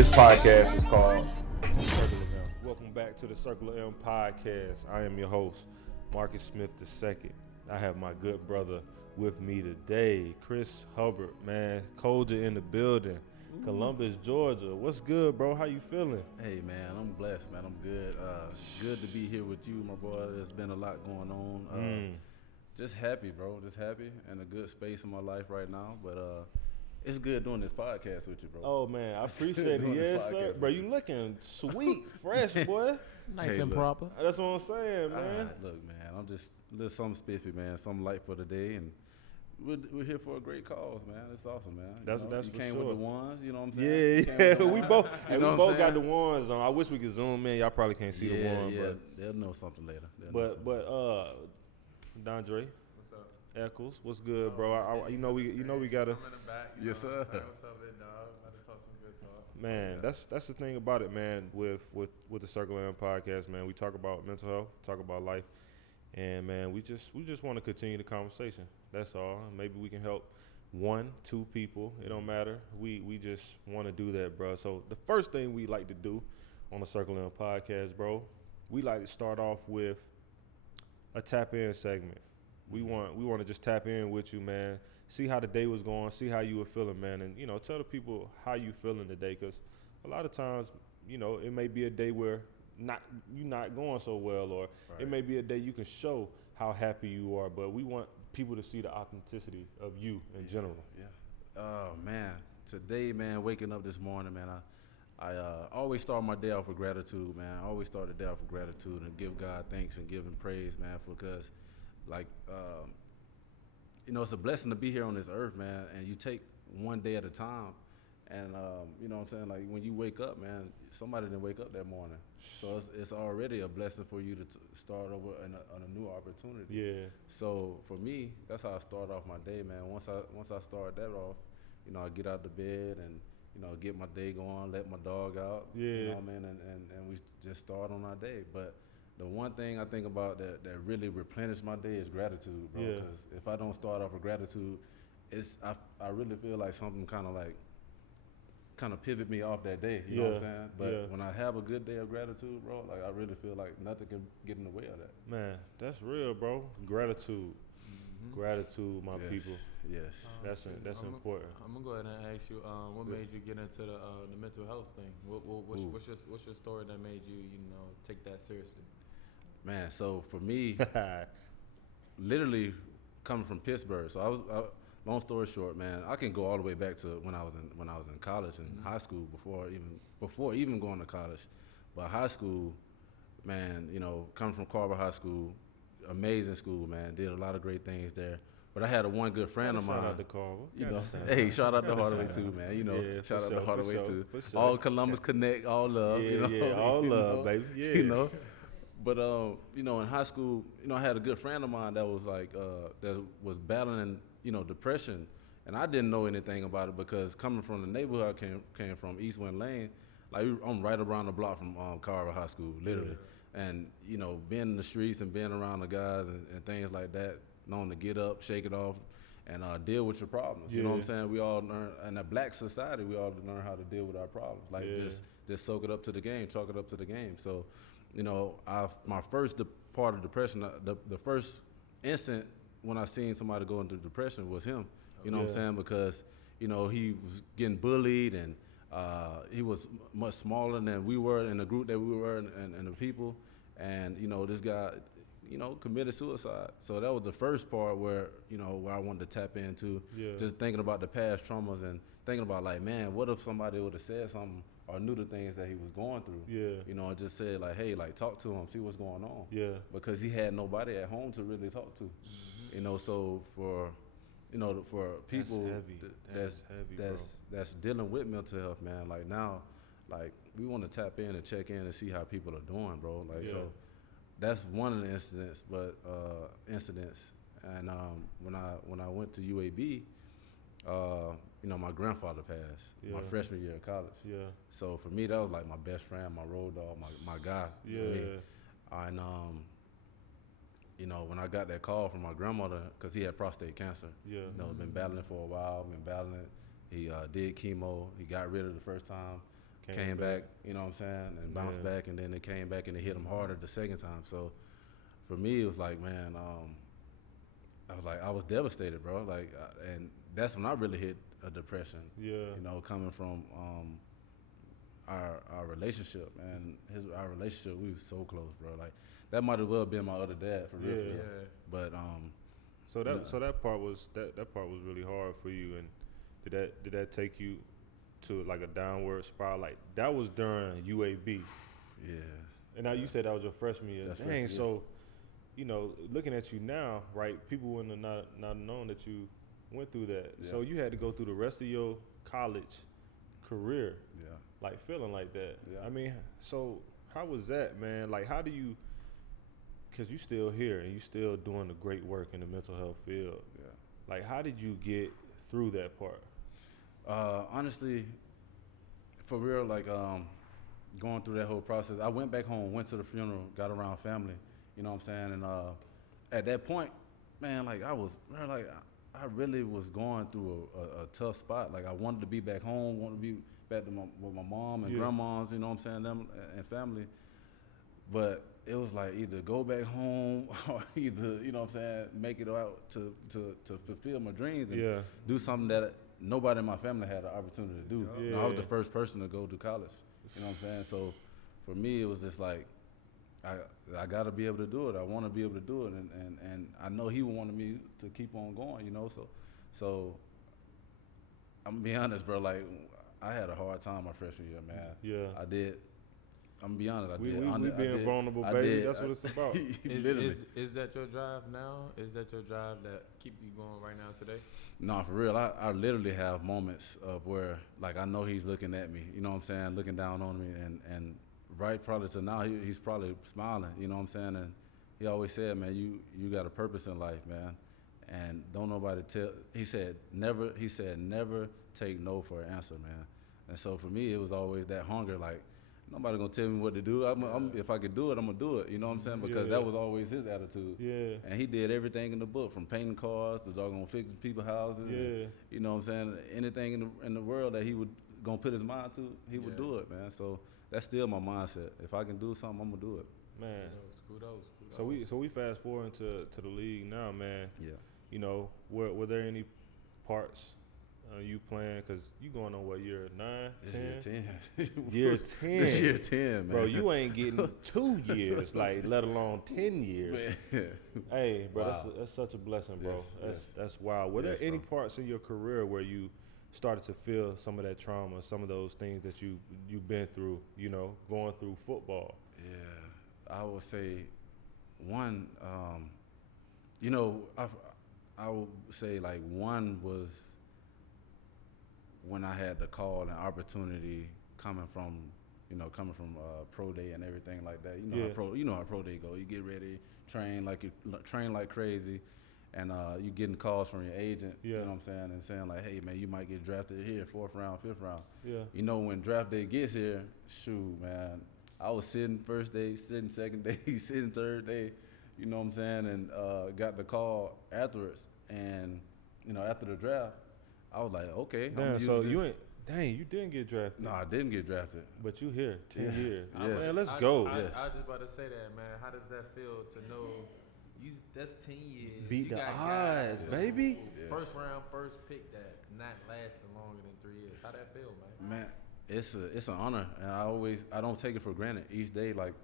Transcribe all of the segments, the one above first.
This podcast is called Circle of M. Welcome back to the Circle of M podcast. I am your host, Marcus Smith II. I have my good brother with me today, Chris Hubbard, man. Colder in the building, Columbus, Georgia. What's good, bro? How you feeling? Hey, man, I'm blessed, man. I'm good. Good to be here with you, my boy. There's been a lot going on. Just happy, bro. Just happy and a good space in my life right now. But it's good doing this podcast with you, bro. Oh, man, I appreciate it. Yes, sir. Bro, you looking sweet, fresh, boy. Nice and proper. That's what I'm saying, man. Look, man, I'm just a little something spiffy, man. Something light for the day, and we're here for a great cause, man. It's awesome, man. That's you for came sure. with the ones, you know what I'm saying? Yeah. We both got the saying? ones on. I wish we could zoom in. Y'all probably can't see the one, yeah. but They'll know something later. Dondre. What's up? Eccles, what's good, bro? You know we gotta. I'm in the back. Yes, sir. What's up, big dog? About to talk some good talk. Man, that's the thing about it, man. With the Circle M podcast, man, we talk about mental health, talk about life, and man, we just want to continue the conversation. That's all. Maybe we can help 1, 2 people. It don't matter. We just want to do that, bro. So the first thing we like to do on the Circle M podcast, bro, we like to start off with a tap in segment. We want to just tap in with you, man. See how the day was going. See how you were feeling, man, and tell the people how you feeling today. Cause a lot of times, it may be a day where you're not going so well, or Right. it may be a day you can show how happy you are. But we want people to see the authenticity of you in general. Yeah. Oh, man. Today, man, waking up this morning, man, I always start my day off with gratitude, man. I always start the day off with gratitude and give God thanks and give him praise, man, because, like, it's a blessing to be here on this earth, man, and you take one day at a time. And, you know what I'm saying? Like, when you wake up, man, somebody didn't wake up that morning. So it's already a blessing for you to start over on a new opportunity. Yeah. So for me, that's how I start off my day, man. Once I start that off, I get out the bed and, get my day going, let my dog out. Yeah. You know what I mean? And we just start on our day. But the one thing I think about that really replenishes my day is gratitude, bro. Yeah. Because if I don't start off with gratitude, I really feel like something kind of pivot me off that day. You know what I'm saying? But when I have a good day of gratitude, bro, like I really feel like nothing can get in the way of that. Man, that's real, bro. Gratitude. Gratitude, my people. Yes. That's important. I'm gonna go ahead and ask you, what made you get into the mental health thing? What's your story that made you, take that seriously? Man, so for me, literally coming from Pittsburgh, so I was. Long story short, man, I can go all the way back to when I was in college and high school before even going to college. But high school, man, coming from Carver High School, amazing school, man. Did a lot of great things there. But I had one good friend of mine. Shout out to Carver. Hey, shout out to Hardaway too, man. Yeah, shout out to Hardaway too. Sure. All Columbus Connect, all love. Yeah, all love, baby. Yeah. But in high school, I had a good friend of mine that was like that was battling, depression, and I didn't know anything about it because coming from the neighborhood I came from, East Wind Lane, like I'm right around the block from Carver High School, literally. Yeah. And being in the streets and being around the guys and things like that, knowing to get up, shake it off, and deal with your problems. You know what I'm saying? We all learn in a black society. We all learn how to deal with our problems, like just soak it up to the game, chalk it up to the game. So. My first part of depression, the first instant when I seen somebody go into depression was him. You know what I'm saying? Because, he was getting bullied and he was much smaller than we were in the group that we were and the people. And, this guy, committed suicide. So that was the first part where I wanted to tap into, just thinking about the past traumas and thinking about like, man, what if somebody would have said something or knew the things that he was going through. Yeah. And just said like, hey, like talk to him, see what's going on. Yeah. Because he had nobody at home to really talk to. So for people that's dealing with mental health, man, like now, like we want to tap in and check in and see how people are doing, bro. Like so that's one of the incidents. And when I went to UAB, my grandfather passed my freshman year of college. Yeah. So for me, that was like my best friend, my road dog, my guy. Yeah. And when I got that call from my grandmother, because he had prostate cancer. Yeah. Been battling for a while. He did chemo. He got rid of it the first time. came back, you know what I'm saying, and bounced back, and then it came back and it hit him harder the second time. So for me, it was like, man, I was devastated, bro. Like, and that's when I really hit a depression. Yeah. You know, coming from our relationship, man. Our relationship, we was so close, bro. Like, that might have well been my other dad for real. Yeah. But so that part was really hard for you, and did that take you to like a downward spiral? Like, that was during UAB. Yeah. And now you said that was your freshman year. That's Dang, right, yeah. so, you know, looking at you now, right, people wouldn't have not known that you went through that. Yeah. So you had to go through the rest of your college career, Yeah. like, feeling like that. Yeah. I mean, so how was that, man? Like, how do you, because you still here and you still doing the great work in the mental health field. Yeah. Like, how did you get through that part? Honestly, for real, like, going through that whole process, I went back home, went to the funeral, got around family, you know what I'm saying? And at that point, man, like, I really was going through a tough spot. Like, I wanted to be back home, wanted to be back with my mom and grandmas, you know what I'm saying, them and family. But it was like either go back home or either, you know what I'm saying, make it out to fulfill my dreams and do something that nobody in my family had the opportunity to do. Yeah. You know, I was the first person to go to college. You know what I'm saying? So for me, it was just like, I got to be able to do it. I want to be able to do it. And I know he wanted me to keep on going, you know? So I'm going to be honest, bro. Like, I had a hard time my freshman year, man. Yeah. I did. I'm going to be honest. We being vulnerable, baby. That's what it's about. Is that your drive now? Is that your drive that keep you going right now today? No, for real. I literally have moments of where, like, I know he's looking at me, you know what I'm saying, looking down on me, and right probably to now, he's probably smiling, you know what I'm saying, and he always said, man, you got a purpose in life, man, and don't nobody he said, never take no for an answer, man. And so for me, it was always that hunger, like, nobody gonna tell me what to do. If I could do it, I'm gonna do it. You know what I'm saying? Because that was always his attitude. Yeah. And he did everything in the book, from painting cars to doggone fixing people's houses. Yeah. And, you know what I'm saying? Anything in the world that he would gonna put his mind to, he would do it, man. So that's still my mindset. If I can do something, I'm gonna do it. Man. Kudos. So we fast forward into the league now, man. Yeah. You know, were there any parts you playing, because you going on what, year 9, 10? Year 10. This year 10, man. Bro, you ain't getting 2 years, like, let alone 10 years. Man. Hey, bro, Wow. that's such a blessing, bro. Yes, That's wild. Were there Yes, any bro. parts in your career where you started to feel some of that trauma, some of those things that you've been through, you know, going through football? Yeah, I would say one, you know, I would say, like, one was when I had the call and opportunity coming from pro day and everything like that. You know how pro day go. You get ready, train like crazy, and you getting calls from your agent. Yeah. You know what I'm saying, and saying like, hey man, you might get drafted here, 4th round, 5th round. Yeah. You know, when draft day gets here, shoot, man, I was sitting first day, sitting second day, sitting third day. You know what I'm saying, and got the call afterwards, and you know, after the draft, I was like, okay. Damn, so you didn't get drafted. No, I didn't get drafted. But you here, 10 years. Yes. Man, let's go. I was just about to say that, man. How does that feel to know that's 10 years? Beat you the got odds, guys, baby. First round, first pick that not lasting longer than 3 years. How that feel, man? Man, it's an honor, and I don't take it for granted. Each day, like,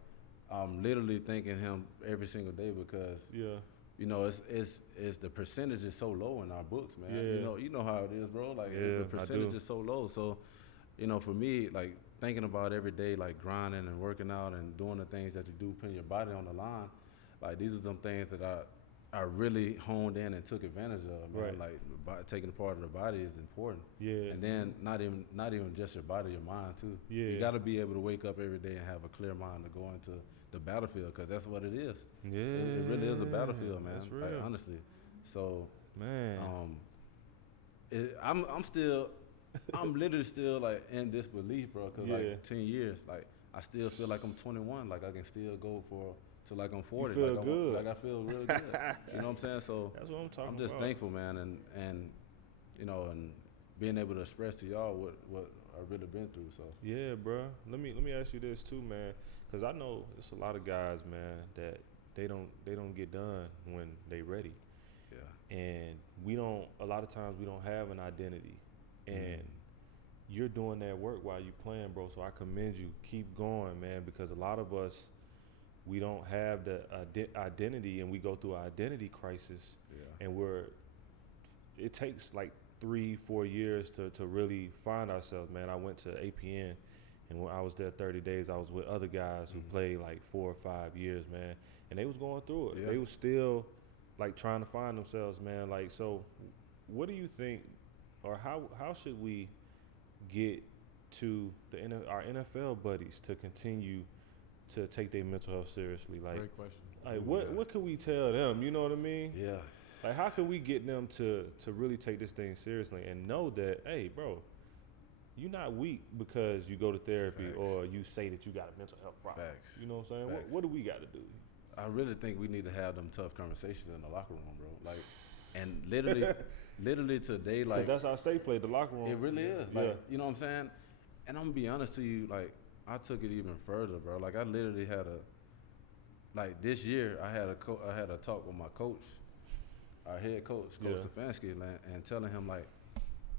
I'm literally thanking him every single day, because you know, it's the percentage is so low in our books, man. Yeah. You know how it is, bro. Like, Yeah, the percentage is so low. So, you know, for me, like, thinking about every day, like, grinding and working out and doing the things that you do, putting your body on the line, like, these are some things that I really honed in and took advantage of, man. Right. Like, taking part of the body is important. Yeah. And then not even just your body, your mind too. Yeah. You got to be able to wake up every day and have a clear mind to go into the battlefield, because that's what it is. Yeah. It really is a battlefield, man. That's real. Like, honestly. So, Man. I'm literally still, like, in disbelief, bro, because like 10 years, like, I still feel like I'm 21, like I can still go to like I'm 40. You feel like good. Like I feel really good. You know what I'm saying? So That's what I'm talking I'm just about. thankful, man, and you know, and being able to express to y'all what I've really been through. So Yeah, bro. Let me ask you this too, man, because I know it's a lot of guys, man, that they don't get done when they ready, yeah, and a lot of times we don't have an identity, and you're doing that work while you playing, bro. So I commend you. Keep going, man, because a lot of us, we don't have the identity, and we go through an identity crisis, yeah, and it takes like 3-4 years to really find ourselves, man. I went to APN, and when I was there 30 days, I was with other guys who played like 4 or 5 years, man, and they was going through it. Yeah. They was still like trying to find themselves, man. Like, so what do you think, or how should we get to our NFL buddies to continue to take their mental health seriously? Like, Great question. like what could we tell them? You know what I mean? yeah. Like, how can we get them to really take this thing seriously and know that, hey, bro, you're not weak because you go to therapy Facts. or you say that you got a mental health problem. Facts. You know what I'm saying? Facts. What do we got to do? I really think we need to have them tough conversations in the locker room, bro. Like, and literally today, like, that's our safe play, the locker room. it really is. Yeah. Like, you know what I'm saying? And I'm gonna be honest to you, like, I took it even further, bro. Like, I literally had like this year, I had a talk with my coach, our head coach, Coach Stefanski, and telling him like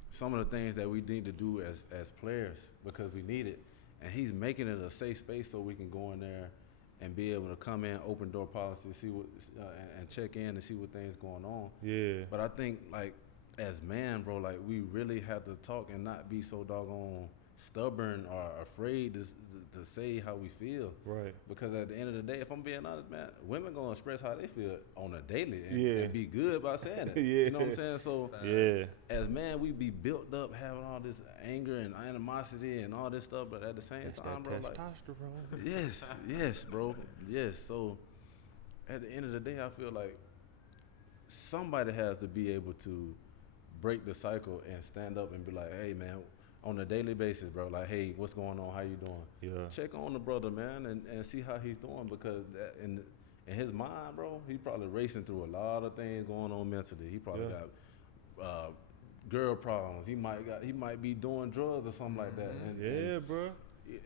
some of the things that we need to do as players because we need it. And he's making it a safe space so we can go in there and be able to come in, open door policy, see what and check in and see what things going on. Yeah. But I think like as man, bro, like we really have to talk and not be so doggone stubborn or afraid to say how we feel. Right. Because at the end of the day, if I'm being honest, man, women gonna express how they feel on a daily Yeah. and be good by saying it. Yeah. You know what I'm saying? So Yeah. as man, we be built up having all this anger and animosity and all this stuff, but at the same time, bro, like yes, bro. Yes. So at the end of the day, I feel like somebody has to be able to break the cycle and stand up and be like, hey, man, on a daily basis, bro, like, hey, what's going on? How you doing? Yeah. Check on the brother, man, and see how he's doing because that, in his mind, bro, he probably racing through a lot of things going on mentally. He probably got girl problems. He might be doing drugs or something like that. And, bro.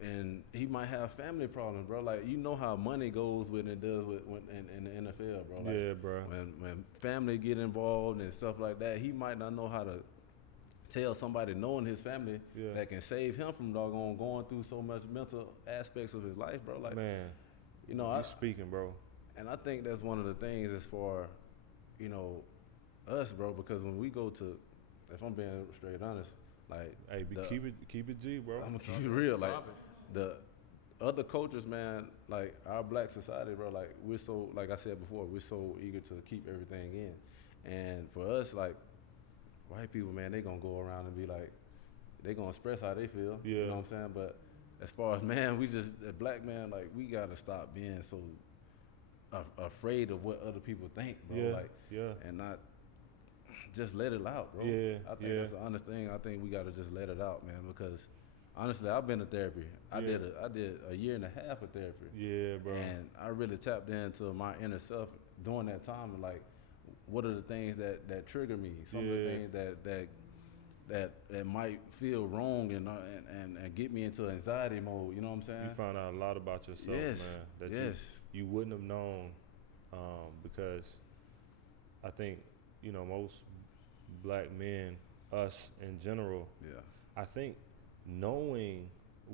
And he might have family problems, bro. Like, you know how money goes with it does in the NFL, bro. Like, Yeah, bro. When family get involved and stuff like that, he might not know how to tell somebody knowing his family that can save him from doggone going through so much mental aspects of his life, bro. Like, man, you know, you speaking, bro. And I think that's one of the things as far, you know, us, bro, because when we go to, if I'm being straight honest, like, hey, keep it G, bro. I'm gonna keep it real. Like, the other coaches, man, like our black society, bro, like we're so, like I said before, we're so eager to keep everything in. And for us, like, white people, man, they gonna go around and be like, they gonna express how they feel. Yeah. You know what I'm saying? But as far as, man, a black man, like, we gotta stop being so afraid of what other people think, bro. And not just let it out, bro. Yeah. I think that's the honest thing. I think we gotta just let it out, man, because honestly, I've been to therapy. I did a year and a half of therapy. Yeah, bro. And I really tapped into my inner self during that time, and like, what are the things that trigger me? Some of the things that might feel wrong and get me into anxiety mode. You know what I'm saying? You found out a lot about yourself, man. That you wouldn't have known, because I think, you know, most black men, us in general, I think knowing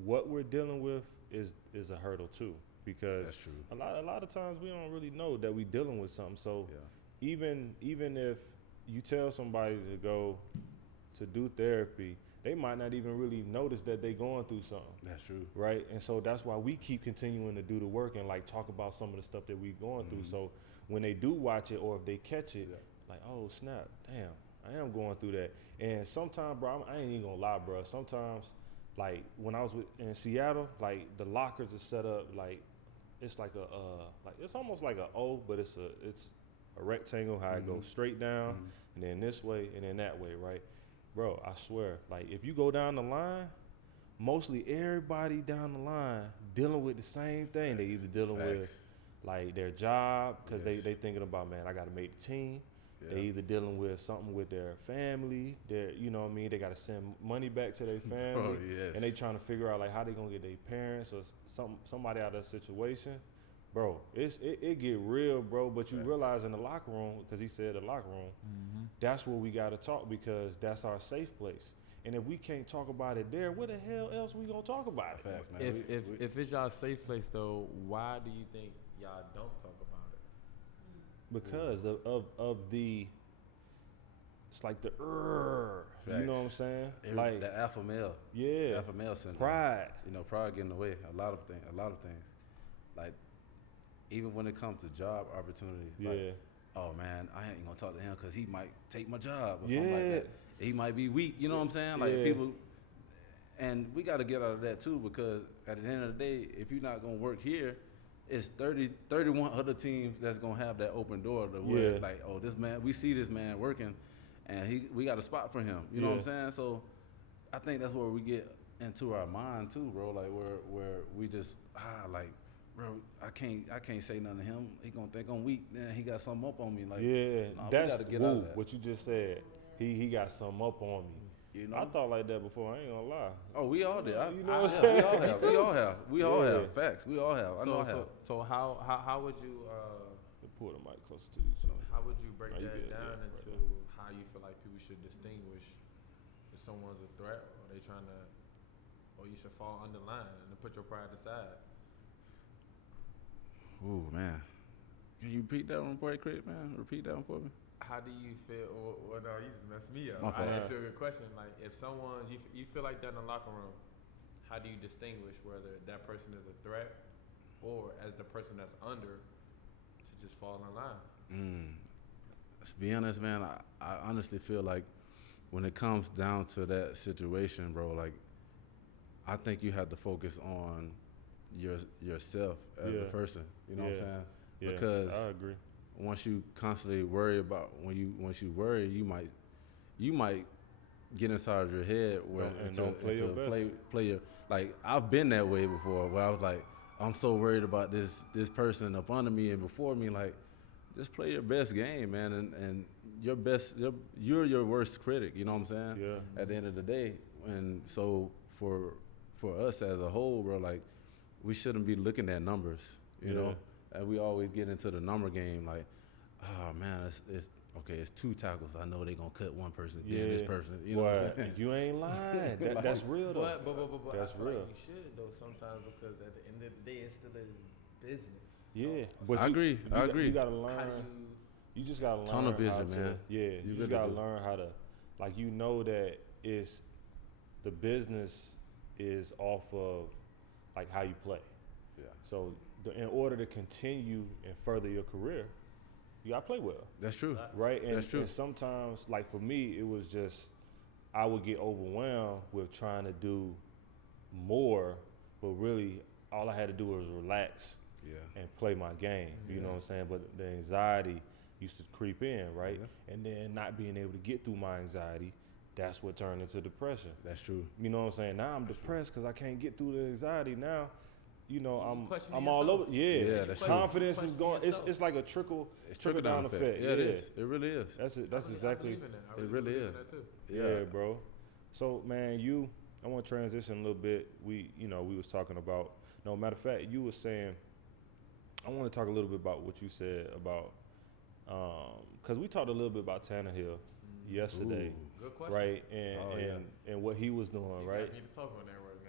what we're dealing with is a hurdle too, because that's true. A lot of times we don't really know that we're dealing with something. So even if you tell somebody to go to do therapy, they might not even really notice that they going through something. That's true. Right? And so that's why we keep continuing to do the work and like talk about some of the stuff that we going through. So when they do watch it, or if they catch it, like, oh snap, damn, I am going through that. And sometimes, bro, I ain't even gonna lie, bro. Sometimes, like when I was in Seattle, like the lockers are set up like it's like like it's almost like a O, but it's a rectangle, how it goes straight down and then this way and then that way, right? Bro, I swear, like if you go down the line, mostly everybody down the line dealing with the same thing. They either dealing with like their job, because they thinking about, man, I gotta make the team, They either dealing with something with their family, you know what I mean, they got to send money back to their family, and they trying to figure out like how they gonna get their parents or somebody out of that situation. Bro, it get real, bro. But you realize in the locker room, because he said the locker room, that's where we got to talk, because that's our safe place. And if we can't talk about it there, where the hell else we gonna talk about it? Facts, man. If it's y'all safe place though, why do you think y'all don't talk about it? Because of the, it's like the you know what I'm saying? Like the alpha male. Yeah. Alpha male syndrome. Pride. You know, pride getting away. A lot of things. Like, even when it comes to job opportunities. Like, oh man, I ain't gonna talk to him because he might take my job or something like that. He might be weak. You know what I'm saying? Like people, and we got to get out of that too, because at the end of the day, if you're not gonna work here, it's 31 other teams that's gonna have that open door to where like, oh, this man, we see this man working, and we got a spot for him. You know what I'm saying? So I think that's where we get into our mind too, bro. Like where we just like, bro, I can't say nothing to him. He gonna think I'm weak. Then he got something up on me. Like, that's we gotta get out of that. What you just said. He got something up on me. You know? I thought like that before. I ain't gonna lie. Oh, we all did. You know what I'm saying? We all have. Facts. We all have. So how would you pull the mic closer to you? So. How would you break that down into right how you feel like people should distinguish if someone's a threat, or they trying to, or you should fall under line and put your pride aside? Ooh, man. Can you repeat that one for me, Craig, man? Repeat that one for me. How do you feel? Well, no, you just messed me up. My fault. I asked you a good question. Like, if someone, you feel like that in the locker room, how do you distinguish whether that person is a threat or as the person that's under to just fall in line? To be honest, man, I honestly feel like when it comes down to that situation, bro, like, I think you have to focus on yourself as a person. You know what I'm saying? Yeah, because I agree. Once you constantly worry about once you worry, you might get inside your head where don't play your best. Like, I've been that way before, where I was like, I'm so worried about this person up under me and before me. Like, just play your best game, man, and you're your worst critic. You know what I'm saying? Yeah. At the end of the day, and so for us as a whole, bro, like, we shouldn't be looking at numbers. You know. And we always get into the number game, like, oh man, it's okay. It's 2 tackles. I know they're gonna cut one person, then this person. You know what I'm saying? You ain't lying. That's real though. But that's I feel real. like you should though sometimes, because at the end of the day, it's still a business. Yeah, so, but I agree. You gotta learn. You just gotta learn. Tunnel vision, man. Yeah, you just gotta learn how to, like, you know that it's the business is off of like how you play. Yeah. So in order to continue and further your career, you gotta play well. That's true. Right? And, that's true. And sometimes, like for me, it was just, I would get overwhelmed with trying to do more, but really all I had to do was relax and play my game. You know what I'm saying? But the anxiety used to creep in, right? Yeah. And then not being able to get through my anxiety, that's what turned into depression. That's true. You know what I'm saying? Now I'm depressed because I can't get through the anxiety. Now, you know, I'm all over. Yeah, that's confidence is going. It's like a trickle down effect. Yeah, it is. It really is. That's it. That's exactly. It really is. That too. Yeah, bro. So man, I want to transition a little bit. We was talking about. No, matter of fact, you were saying. I want to talk a little bit about what you said about, because we talked a little bit about Tannehill yesterday. Ooh, good question. Right, and what he was doing, right? You got me to talk on that right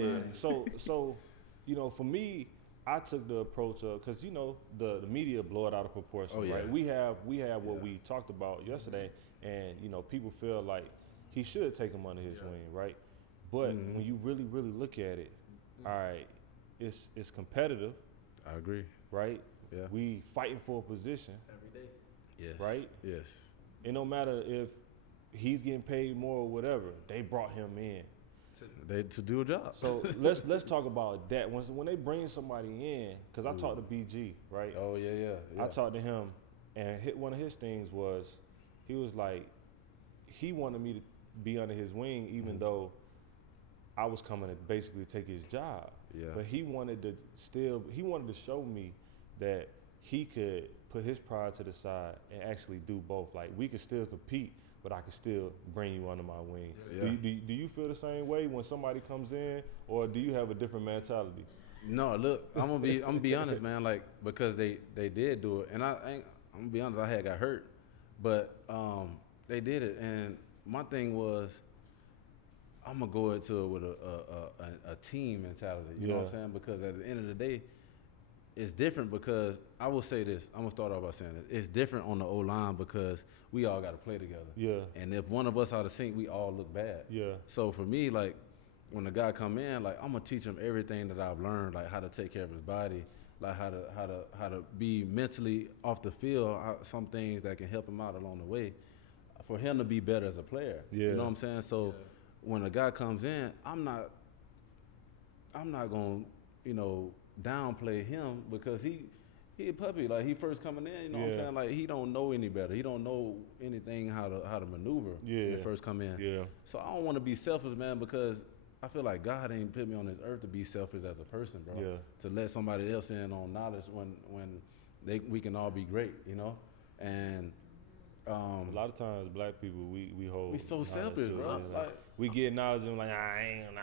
now. Yeah. So. You know, for me, I took the approach of, because, you know, the media blow it out of proportion, right? We have what we talked about yesterday, and, you know, people feel like he should take him under his wing, right? But when you really, really look at it, all right, it's competitive. I agree. Right? Yeah. We fighting for a position. Every day. Yes. Right? Yes. And no matter if he's getting paid more or whatever, they brought him in. To do a job. So let's talk about that. When they bring somebody in, because I talked to BG, right? Oh yeah. I talked to him, and one of his things was, he was like, he wanted me to be under his wing, even though I was coming to basically take his job. Yeah. But he wanted to show me that he could put his pride to the side and actually do both. Like, we could still compete, but I could still bring you under my wing. Yeah. Do you feel the same way when somebody comes in, or do you have a different mentality? No, look, I'm gonna be honest, man. Like, because they did do it, and I'm gonna be honest, I had got hurt, but they did it, and my thing was, I'm gonna go into it with a team mentality. You know what I'm saying? Because at the end of the day, it's different. Because I will say this, I'm gonna start off by saying this. It's different on the O line because we all got to play together. Yeah. And if one of us out of sync, we all look bad. Yeah. So for me, like, when the guy come in, like, I'm gonna teach him everything that I've learned, like how to take care of his body, like how to be mentally off the field, some things that can help him out along the way, for him to be better as a player. Yeah. You know what I'm saying? So when a guy comes in, I'm not gonna, downplay him because he a puppy. Like, he first coming in, you know what I'm saying? Like, he don't know any better. He don't know anything how to maneuver when he first come in. Yeah. So I don't want to be selfish, man, because I feel like God ain't put me on this earth to be selfish as a person, bro. Yeah. To let somebody else in on knowledge when we can all be great, And a lot of times, black people, we hold. We so knowledge selfish, to, bro. Like, we get knowledge and like, I ain't nah.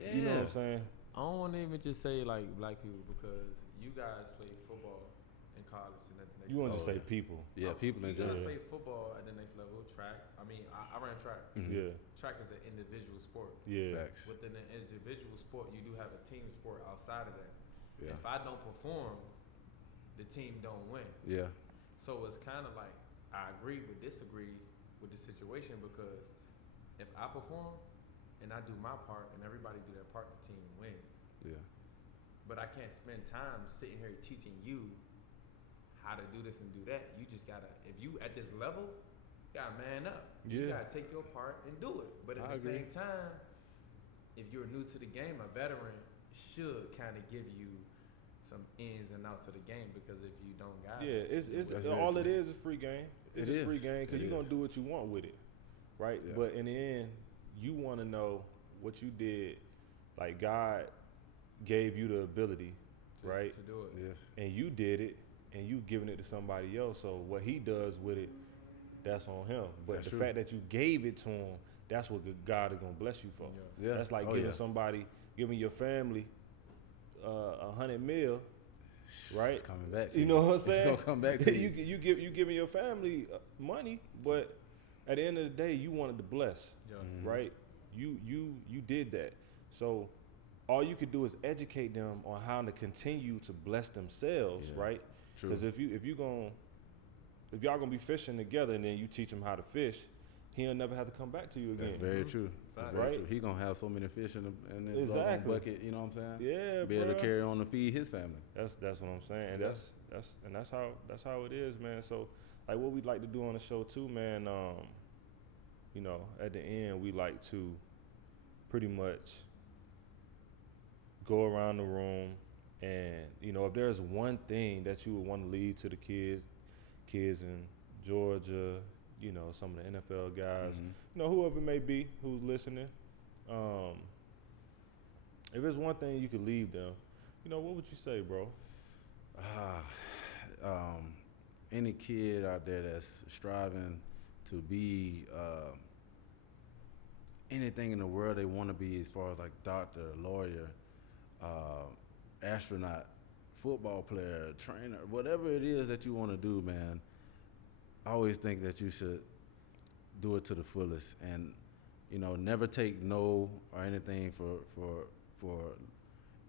Yeah. You know what I'm saying? I don't want to even just say like black people because you guys play football in college and at the next You want to level. just say people? Yeah, people in You guys general. play football at the next level, track. I mean, I ran track. Mhm. Yeah. Track is an individual sport. Yeah. Facts. Within an individual sport, you do have a team sport outside of that. Yeah. If I don't perform, the team don't win. Yeah. So it's kind of like I agree but disagree with the situation because if I perform and I do my part and everybody do their part, the team wins. Yeah. But I can't spend time sitting here teaching you how to do this and do that. You just gotta, if you at this level, you gotta man up. You Yeah. gotta take your part and do it. But at I the agree. same time, if you're new to the game, a veteran should kind of give you some ins and outs of the game because if you don't got Yeah, it, it's That's all very it is free game. It's It just free is. game because It you're gonna is. do what you want with it, right? Yeah. But in the end, you want to know what you did. Like, God gave you the ability, right? to do it. Yes. And you did it, and you giving it to somebody else. So what he does with it, that's on him. But That's the true. fact that you gave it to him, that's what God is gonna bless you for. Yeah. That's like Oh, giving yeah. somebody, giving your family, $100 million, right? It's coming back to You know what I'm saying? It's gonna come back to you. you giving your family money, but at the end of the day, you wanted to bless, Yeah. Mhm. right? You did that. So all you could do is educate them on how to continue to bless themselves, Yeah. right? True. Because if y'all gonna be fishing together and then you teach him how to fish, he'll never have to come back to you again. That's very true. That's Fact. very Right? true. He gonna have so many fish in his Exactly. bucket. You know what I'm saying? Yeah, Be able to bruh. carry on and feed his family. That's what I'm saying, and Yeah. that's how it is, man. So, like, what we'd like to do on the show too, man. At the end, we like to pretty much go around the room, and if there's one thing that you would want to leave to the kids in Georgia, some of the NFL guys, Mhm. whoever it may be who's listening. If there's one thing you could leave them, what would you say, bro? Any kid out there that's striving to be anything in the world they want to be, as far as like doctor, lawyer, astronaut, football player, trainer, whatever it is that you want to do, man, I always think that you should do it to the fullest, and never take no or anything for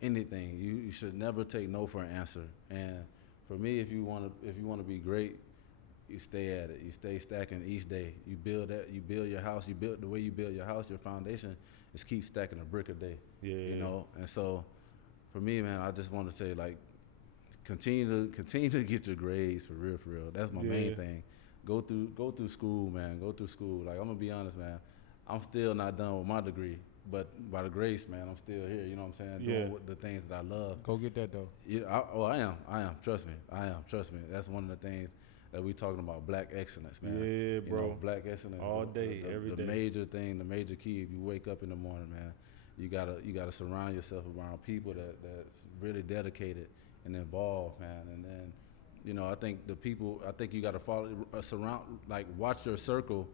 anything. You should never take no for an answer. And for me, if you want to be great, you stay at it. You stay stacking each day. You build your house. You build the way you build your house. Your foundation is keep stacking a brick a day. Yeah. And so for me, man, I just want to say, like, continue to get your grades for real. That's my main thing. Go through school, man. Go through school. Like, I'm gonna be honest, man. I'm still not done with my degree, but by the grace, man, I'm still here. You know what I'm saying? Yeah. Doing the things that I love. Go get that though. Yeah, I am. Trust me. I am. Trust me. That's one of the things that we talking about, black excellence, man. Yeah, bro. Black excellence. All day, every the day. major thing, the major key. If you wake up in the morning, man, you gotta surround yourself around people that's really dedicated and involved, man. And then You know, I think you got to follow, watch your circle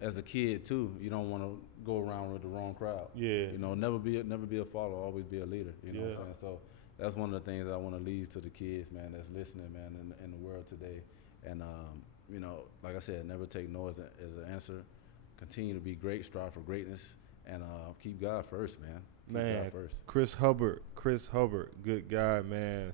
as a kid too. You don't want to go around with the wrong crowd. Yeah. You know, never be a follower, always be a leader. You know what I'm saying? So that's one of the things I want to leave to the kids, man, that's listening, man, in the world today. And, you know, like I said, never take no as an answer. Continue to be great, strive for greatness, and keep God first, man. God first. Chris Hubbard, good guy, man.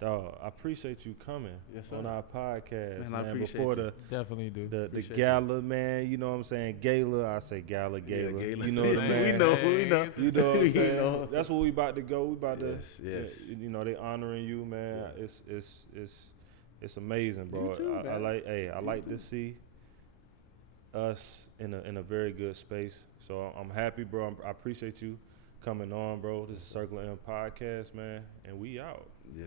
Dog, I appreciate you coming on our podcast, man. I appreciate Before you. Definitely do. The gala, man. You know what I'm saying? Gala, I say gala. Yeah, gala. You know what I mean? We know. You know what I'm saying? know. That's where we about to go. We about to. Yes. You know, they honoring you, man. Yeah. It's amazing, bro. You too, I like to see us in a very good space. So I'm happy, bro. I appreciate you coming on, bro. This is Circle M Podcast, man, and we out. Yes.